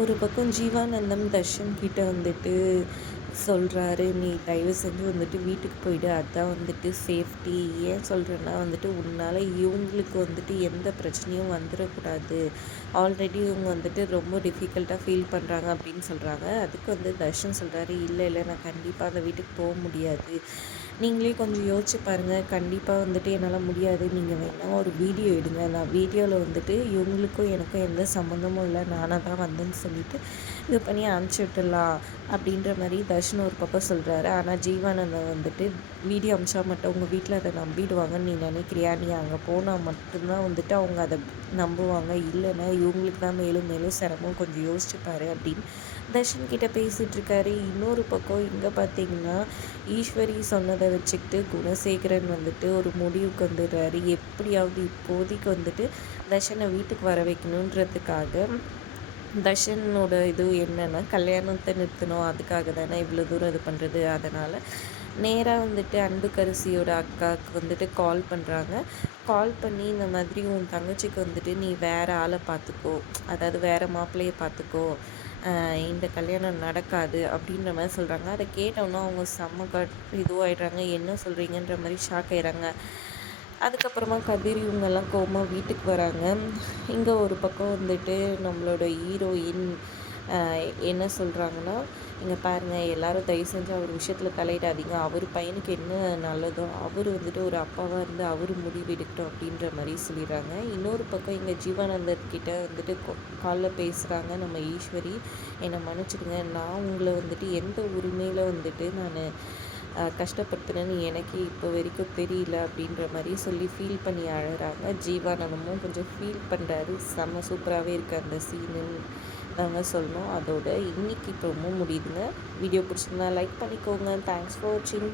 ஒரு பக்கம் ஜீவானந்தம் தர்ஷன் கிட்ட வந்துட்டு சொல்கிறாரு, நீ தயவு செஞ்சு வந்துட்டு வீட்டுக்கு போயிடு, அதான் வந்துட்டு சேஃப்டி. ஏன் சொல்கிறேன்னா வந்துட்டு உன்னால் இவங்களுக்கு வந்துட்டு எந்த பிரச்சனையும் வந்துடக்கூடாது. ஆல்ரெடி இவங்க வந்துட்டு ரொம்ப டிஃபிகல்ட்டாக ஃபீல் பண்ணுறாங்க அப்படின்னு சொல்கிறாங்க. அதுக்கு வந்து தர்ஷன் சொல்கிறாரு, இல்லை இல்லை, நான் கண்டிப்பாக அந்த வீட்டுக்கு போக முடியாது. நீங்களே கொஞ்சம் யோசிச்சு பாருங்கள், கண்டிப்பாக வந்துட்டு என்னால் முடியாது. நீங்கள் வேணால் ஒரு வீடியோ எடுங்க, நான் வீடியோவில் வந்துட்டு இவங்களுக்கும் எனக்கும் எந்த சம்மந்தமும் இல்லை, நானாக தான் வந்தேன்னு சொல்லிட்டு இது பண்ணி அனுப்பிச்சி விட்டுடலாம் அப்படின்ற மாதிரி தர்ஷன் ஒரு பக்கம் சொல்கிறாரு. ஆனால் ஜீவானந்தம் வந்துட்டு வீடியோ அமிச்சா மட்டும் உங்கள் வீட்டில் அதை நம்பிடுவாங்கன்னு நீ நினைக்கிறியா? நீ அங்கே போனால் மட்டும்தான் வந்துட்டு அவங்க அதை நம்புவாங்க, இல்லைன்னா இவங்களுக்கு தான் மேலும் மேலும் சிரமம், கொஞ்சம் யோசிச்சுப்பாரு அப்படின்னு தர்ஷன் கிட்ட பேசிகிட்டு இருக்காரு. இன்னொரு பக்கம் இங்கே பார்த்தீங்கன்னா ஈஸ்வரி சொன்னதை வச்சுக்கிட்டு குணசேகரன் வந்துட்டு ஒரு முடிவுக்கு வந்துடுறாரு. எப்படியாவது இப்போதைக்கு வந்துட்டு தர்ஷனை வீட்டுக்கு வர வைக்கணுன்றதுக்காக தர்ஷனோட இது என்னென்னா கல்யாணத்தை நிறுத்தணும், அதுக்காக தானே இவ்வளோ தூரம் இது பண்ணுறது. அதனால் நேராக வந்துட்டு அன்புக்கரசியோட அக்காவுக்கு வந்துட்டு கால் பண்ணுறாங்க. கால் பண்ணி இந்த மாதிரி உன் தங்கச்சிக்கு வந்துட்டு நீ வேறு ஆளை பார்த்துக்கோ, அதாவது வேறு மாப்பிள்ளையை பார்த்துக்கோ, இந்த கல்யாணம் நடக்காது அப்படின்ற மாதிரி சொல்கிறாங்க. அதை கேட்டோன்னா அவங்க செம்ம இதுவாகிடுறாங்க. என்ன சொல்கிறீங்கன்ற மாதிரி ஷாக் ஆயிடுறாங்க. அதுக்கப்புறமா கதிர் இவங்கெல்லாம் கோவமாக வீட்டுக்கு வராங்க. இங்கே ஒரு பக்கம் வந்துட்டு நம்மளோட ஹீரோயின் என்ன சொல்கிறாங்கன்னா, இங்கே பாருங்கள், எல்லோரும் தயவு செஞ்சு அவர் விஷயத்தில் தலையிடாதீங்க, அவர் பையனுக்கு என்ன நல்லதோ அவர் வந்துட்டு ஒரு அப்பாவாக இருந்து அவர் முடிவு எடுக்கட்டும் அப்படின்ற மாதிரி சொல்லிடுறாங்க. இன்னொரு பக்கம் இங்கே ஜீவானந்தர்கிட்ட வந்துட்டு காலில் பேசுகிறாங்க நம்ம ஈஸ்வரி, என்னை மன்னிச்சிடுங்க, நான் உங்களை வந்துட்டு எந்த உரிமையில் வந்துட்டு நான் கஷ்டப்படுத்துனேன்னு எனக்கு இப்போ வரைக்கும் தெரியல அப்படின்ற மாதிரி சொல்லி ஃபீல் பண்ணி அழகிறாங்க. ஜீவானந்தமும் கொஞ்சம் ஃபீல் பண்ணுறாரு. செம்ம சூப்பராகவே இருக்குது அந்த சீனுன்னு தாங்க சொல்லணும். அதோட இன்றைக்கி ப்ரோமோ முடியுதுங்க. வீடியோ பிடிச்சிருந்தா லைக் பண்ணிக்கோங்க. தேங்க்ஸ் ஃபார் வாட்சிங்.